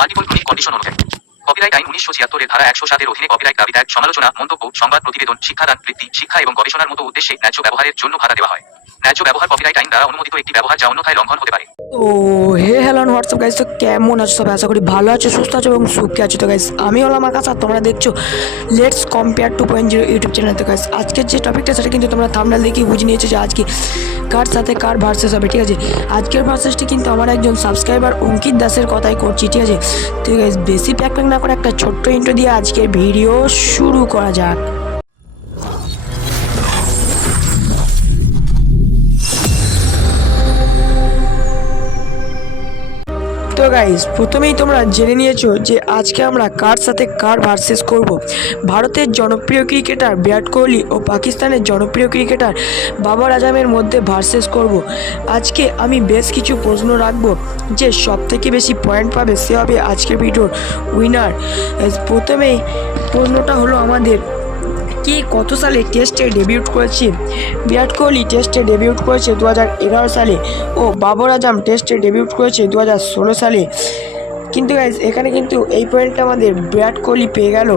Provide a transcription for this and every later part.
Multiple chronic condition অনুযায়ী copyright আইন 1976 ধারা 107 অধীনে কপিরাইট দাবি ত্যাগ, সমালোচনা, মন্তব্য, সংবাদ প্রতিবেদন, শিক্ষাদান, বৃত্তি, শিক্ষা এবং গবেষণার মতো উদ্দেশ্যে ন্যায্য ব্যবহারের জন্য ভাতা দেওয়া হয়। ন্যায্য ব্যবহার কপিরাইট আইন দ্বারা অনুমোদিত একটি ব্যবহার যা অন্যথায় লঙ্ঘন হতে পারে। তো হ্যালো হোয়াটসঅ্যাপ গাইস, তো কেমন আছো সবাই? আশা করি ভালো আছো, সুস্থ আছো এবং সুখে আছো। তো গাইস আমি হলাম আকাশ আর তোমরা দেখছো লেটস কম্পেয়ার 2.0 ইউটিউব চ্যানেল। তো গাইস আজকের যে টপিকটা সেটা কিন্তু তোমরা থাম্বনেল দেখে বুঝে নিয়েছো যে আজকে কার সাথে কার ভার্সেস হবে। ঠিক আছে, আজকের ভার্সেসটি কিন্তু আমার একজন সাবস্ক্রাইবার অঙ্কিত দাসের কথাই করছি। ঠিক আছে, তো গাইস বেশি প্যাক না করে একটা ছোট্ট ইন্ট্রো দিয়ে আজকের ভিডিও শুরু করা যাক। তো গাইস প্রথমেই তোমরা জেনে নিয়েছো যে আজকে আমরা কার সাথে কার ভার্সেস করব। ভারতের জনপ্রিয় ক্রিকেটার বিরাট কোহলি ও পাকিস্তানের জনপ্রিয় ক্রিকেটার বাবর আজমের মধ্যে ভার্সেস করব। আজকে আমি বেশ কিছু প্রশ্ন রাখবো, যে সবথেকে বেশি পয়েন্ট পাবে সে হবে আজকের ভিডিওর উইনার। প্রথমেই প্রশ্নটা হলো আমাদের, কে কত সালে টেস্টে ডেবিউট করেছে? বিরাট কোহলি টেস্টে ডেবিউট করেছে 2011 সালে ও বাবর আজম টেস্টে ডেবিউট করেছে 2016 সালে। কিন্তু গাইজ এখানে কিন্তু এই পয়েন্টটা আমাদের বিরাট কোহলি পেয়ে গেল।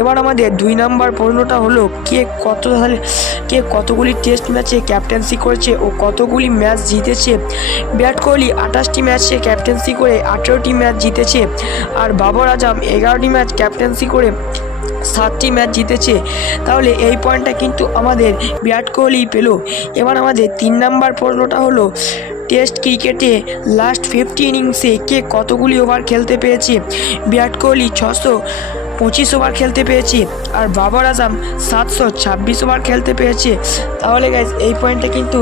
এবার আমাদের 2 নম্বর প্রশ্নটা হলো, কে কতগুলি টেস্ট ম্যাচে ক্যাপ্টেন্সি করেছে ও কতগুলি ম্যাচ জিতেছে? বিরাট কোহলি 28টি ম্যাচে ক্যাপ্টেন্সি করে 18টি ম্যাচ জিতেছে, আর বাবর আজম 11টি ম্যাচ ক্যাপ্টেন্সি করে 7টি ম্যাচ জিতেছে। তাহলে এই পয়েন্টটা কিন্তু আমাদের বিরাট কোহলি পেল। এবার আমাদের 3 নম্বর প্রশ্নটা হলো, টেস্ট ক্রিকেটে লাস্ট 50 ইনিংসে কে কতগুলি ওভার খেলতে পেরেছে? বিরাট কোহলি 625 ওভার খেলতে পেরেছে, আর বাবর আজম 726 ওভার খেলতে পেরেছে। তাহলে গাইজ এই পয়েন্টটা কিন্তু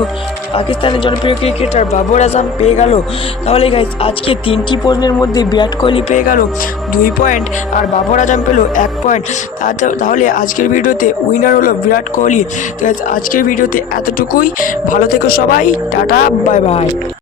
পাকিস্তানের জনপ্রিয় ক্রিকেটার বাবর আজম পেয়ে গেল। তাহলে গাইজ আজকে 3টি প্রশ্নের মধ্যে বিরাট কোহলি পেয়ে গেল 2 পয়েন্ট আর বাবর আজম পেল 1 পয়েন্ট। তাহলে আজকের ভিডিওতে উইনার হলো বিরাট কোহলি। তো আজকের ভিডিওতে এতটুকুই। ভালো থেকো সবাই, টাটা, বাই বাই।